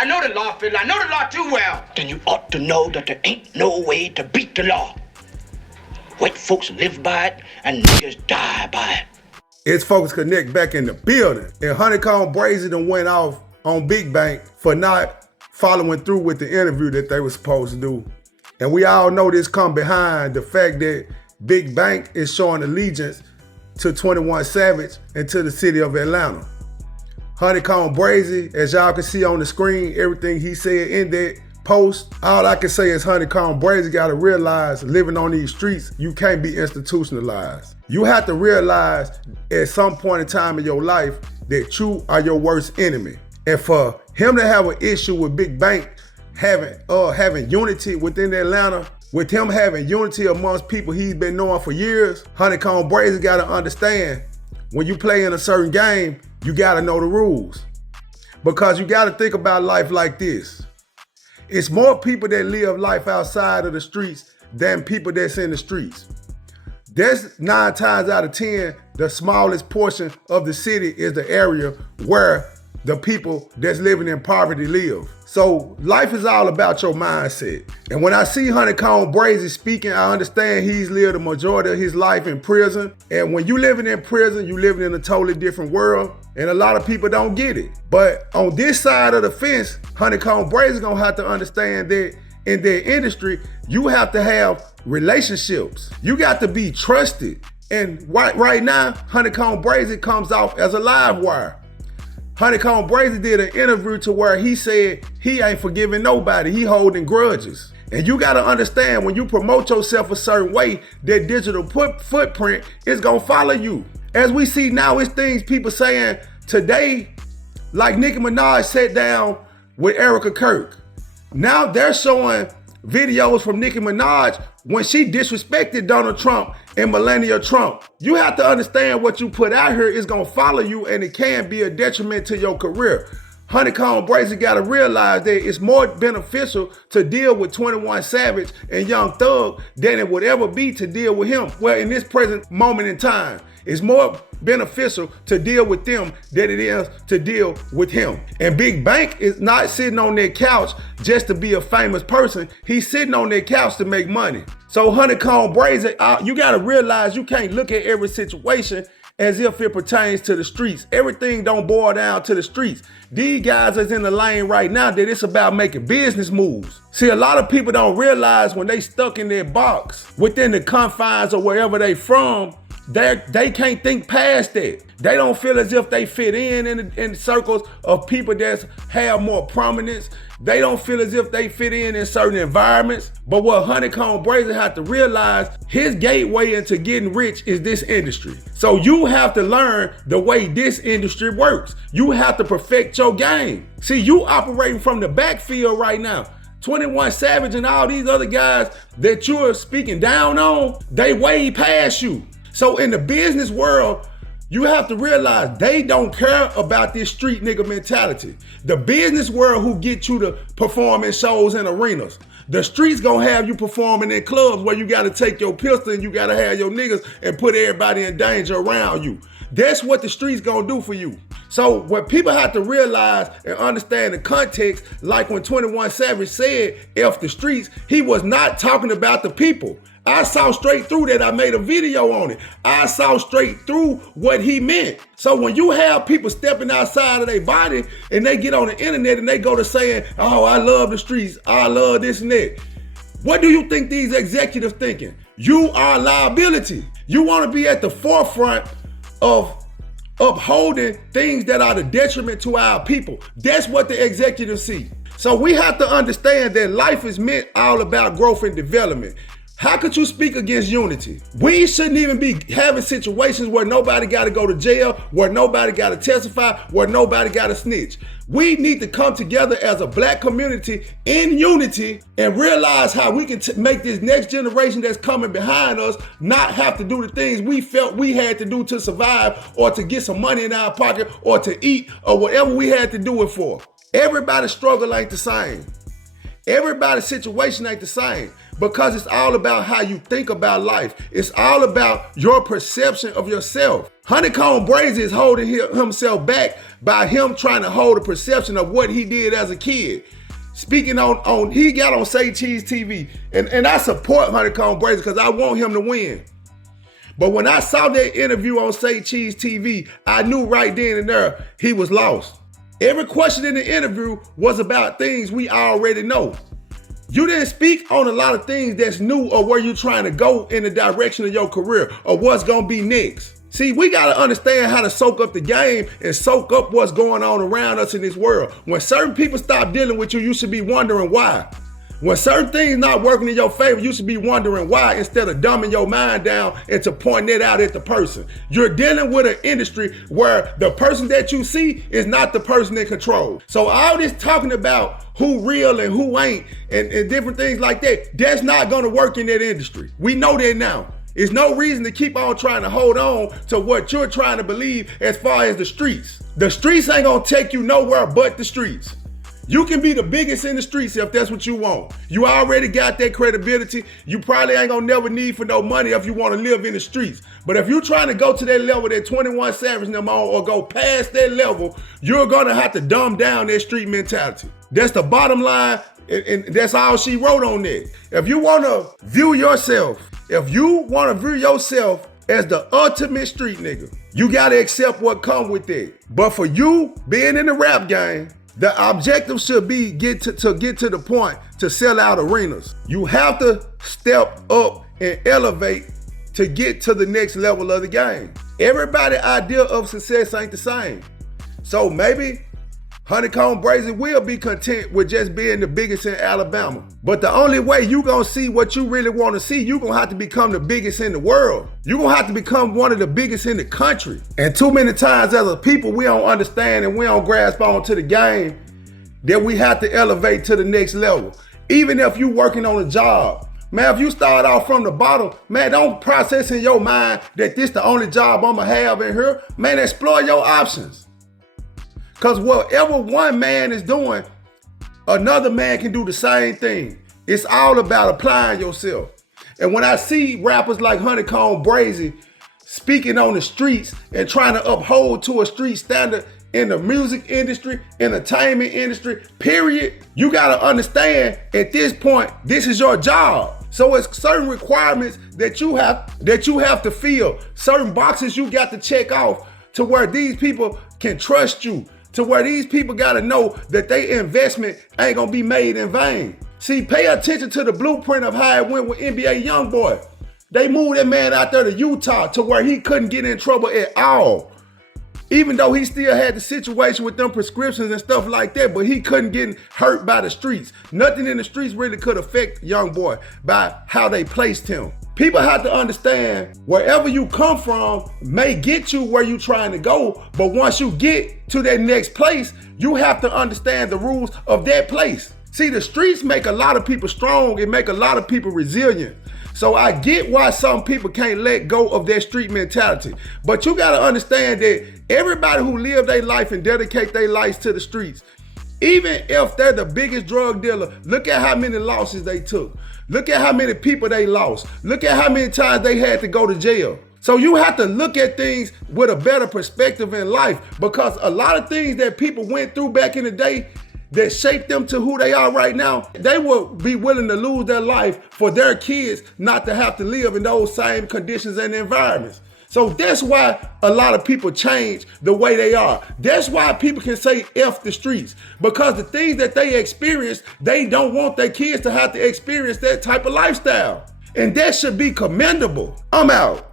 I know the law, Fiddler. I know the law too well. Then you ought to know that there ain't no way to beat the law. White folks live by it and niggas die by it. It's Focus Connect back in the building. And Honeycomb Brazy done went off on Big Bank for not following through with the interview that they were supposed to do. And we all know this come behind the fact that Big Bank is showing allegiance to 21 Savage and to the city of Atlanta. Honeycomb Brazy, as y'all can see on the screen, everything he said in that post, all I can say is Honeycomb Brazy gotta realize living on these streets, you can't be institutionalized. You have to realize at some point in time in your life that you are your worst enemy. And for him to have an issue with Big Bank having unity within Atlanta, with him having unity amongst people he's been knowing for years, Honeycomb Brazy gotta understand when you play in a certain game, you gotta know the rules. Because you gotta think about life like this. It's more people that live life outside of the streets than people that's in the streets. That's 9 times out of 10, the smallest portion of the city is the area where the people that's living in poverty live. So life is all about your mindset. And when I see Honeycomb Brazy speaking, I understand he's lived the majority of his life in prison. And when you living in prison, you living in a totally different world. And a lot of people don't get it. But on this side of the fence, Honeycomb Brazy gonna have to understand that in their industry, you have to have relationships. You got to be trusted. And right now, Honeycomb Brazy comes off as a live wire. Honeycomb Brazy did an interview to where he said he ain't forgiving nobody, he holding grudges. And you gotta understand, when you promote yourself a certain way, that digital footprint is gonna follow you. As we see now, it's things people saying today, like Nicki Minaj sat down with Erica Kirk. Now they're showing videos from Nicki Minaj when she disrespected Donald Trump and Melania Trump. You have to understand what you put out here is gonna follow you, and it can be a detriment to your career. Honeycomb Brazy gotta realize that it's more beneficial to deal with 21 Savage and Young Thug than it would ever be to deal with him. Well, in this present moment in time, it's more beneficial to deal with them than it is to deal with him. And Big Bank is not sitting on their couch just to be a famous person. He's sitting on their couch to make money. So Honeycomb Brazy, you gotta realize you can't look at every situation as if it pertains to the streets. Everything don't boil down to the streets. These guys is in the lane right now that it's about making business moves. See, a lot of people don't realize when they stuck in their box within the confines of wherever they from, they can't think past that. They don't feel as if they fit in circles of people that have more prominence. They don't feel as if they fit in certain environments. But what Honeycomb Brazy have to realize, his gateway into getting rich is this industry. So you have to learn the way this industry works. You have to perfect your game. See, you operating from the backfield right now. 21 Savage and all these other guys that you're speaking down on, they way past you. So in the business world, you have to realize they don't care about this street nigga mentality. The business world who get you to perform in shows and arenas. The streets gonna have you performing in clubs where you gotta take your pistol and you gotta have your niggas and put everybody in danger around you. That's what the streets gonna do for you. So what people have to realize and understand the context, like when 21 Savage said, F the streets, he was not talking about the people. I saw straight through that. I made a video on it. I saw straight through what he meant. So when you have people stepping outside of their body and they get on the internet and they go to saying, oh, I love the streets, I love this and that. What do you think these executives thinking? You are a liability. You want to be at the forefront of upholding things that are the detriment to our people. That's what the executives see. So we have to understand that life is meant all about growth and development. How could you speak against unity? We shouldn't even be having situations where nobody got to go to jail, where nobody got to testify, where nobody got to snitch. We need to come together as a black community in unity and realize how we can make this next generation that's coming behind us not have to do the things we felt we had to do to survive or to get some money in our pocket or to eat or whatever we had to do it for. Everybody's struggle ain't the same. Everybody's situation ain't the same. because it's all about how you think about life. It's all about your perception of yourself. Honeycomb Brazy is holding himself back by him trying to hold a perception of what he did as a kid. Speaking on he got on Say Cheese TV, and I support Honeycomb Brazy because I want him to win. But when I saw that interview on Say Cheese TV, I knew right then and there he was lost. Every question in the interview was about things we already know. You didn't speak on a lot of things that's new or where you're trying to go in the direction of your career or what's gonna be next. See, we gotta understand how to soak up the game and soak up what's going on around us in this world. When certain people stop dealing with you, you should be wondering why. When certain things not working in your favor, you should be wondering why instead of dumbing your mind down and to point it out at the person. You're dealing with an industry where the person that you see is not the person in control. So all this talking about who real and who ain't and different things like that, that's not gonna work in that industry. We know that now. There's no reason to keep on trying to hold on to what you're trying to believe as far as the streets. The streets ain't gonna take you nowhere but the streets. You can be the biggest in the streets if that's what you want. You already got that credibility. You probably ain't gonna never need for no money if you wanna live in the streets. But if you're trying to go to that level that 21 Savage and them on or go past that level, you're gonna have to dumb down that street mentality. That's the bottom line, and that's all she wrote on there. If you wanna view yourself as the ultimate street nigga, you gotta accept what comes with that. But for you being in the rap game, the objective should be get to the point to sell out arenas. You have to step up and elevate to get to the next level of the game. Everybody's idea of success ain't the same. So maybe Honeycomb Brazy will be content with just being the biggest in Alabama. But the only way you gonna see what you really wanna see, you gonna have to become the biggest in the world. You gonna have to become one of the biggest in the country. And too many times as a people, we don't understand and we don't grasp on to the game that we have to elevate to the next level. Even if you working on a job, man, if you start off from the bottom, man, don't process in your mind that this the only job I'ma have in here. Man, explore your options. Because whatever one man is doing, another man can do the same thing. It's all about applying yourself. And when I see rappers like Honeycomb Brazy speaking on the streets and trying to uphold to a street standard in the music industry, entertainment industry, period, you gotta understand at this point, this is your job. So it's certain requirements that you have to fill, certain boxes you got to check off to where these people can trust you, to where these people gotta know that their investment ain't gonna be made in vain. See, pay attention to the blueprint of how it went with NBA Youngboy. They moved that man out there to Utah to where he couldn't get in trouble at all. Even though he still had the situation with them prescriptions and stuff like that, but he couldn't get hurt by the streets. Nothing in the streets really could affect Youngboy by how they placed him. People have to understand wherever you come from may get you where you're trying to go, but once you get to that next place, you have to understand the rules of that place. See, the streets make a lot of people strong and make a lot of people resilient. So I get why some people can't let go of their street mentality. But you gotta understand that everybody who live their life and dedicate their lives to the streets, even if they're the biggest drug dealer, look at how many losses they took. Look at how many people they lost. Look at how many times they had to go to jail. So you have to look at things with a better perspective in life, because a lot of things that people went through back in the day that shaped them to who they are right now, they will be willing to lose their life for their kids not to have to live in those same conditions and environments. So that's why a lot of people change the way they are. That's why people can say F the streets, because the things that they experience, they don't want their kids to have to experience that type of lifestyle. And that should be commendable. I'm out.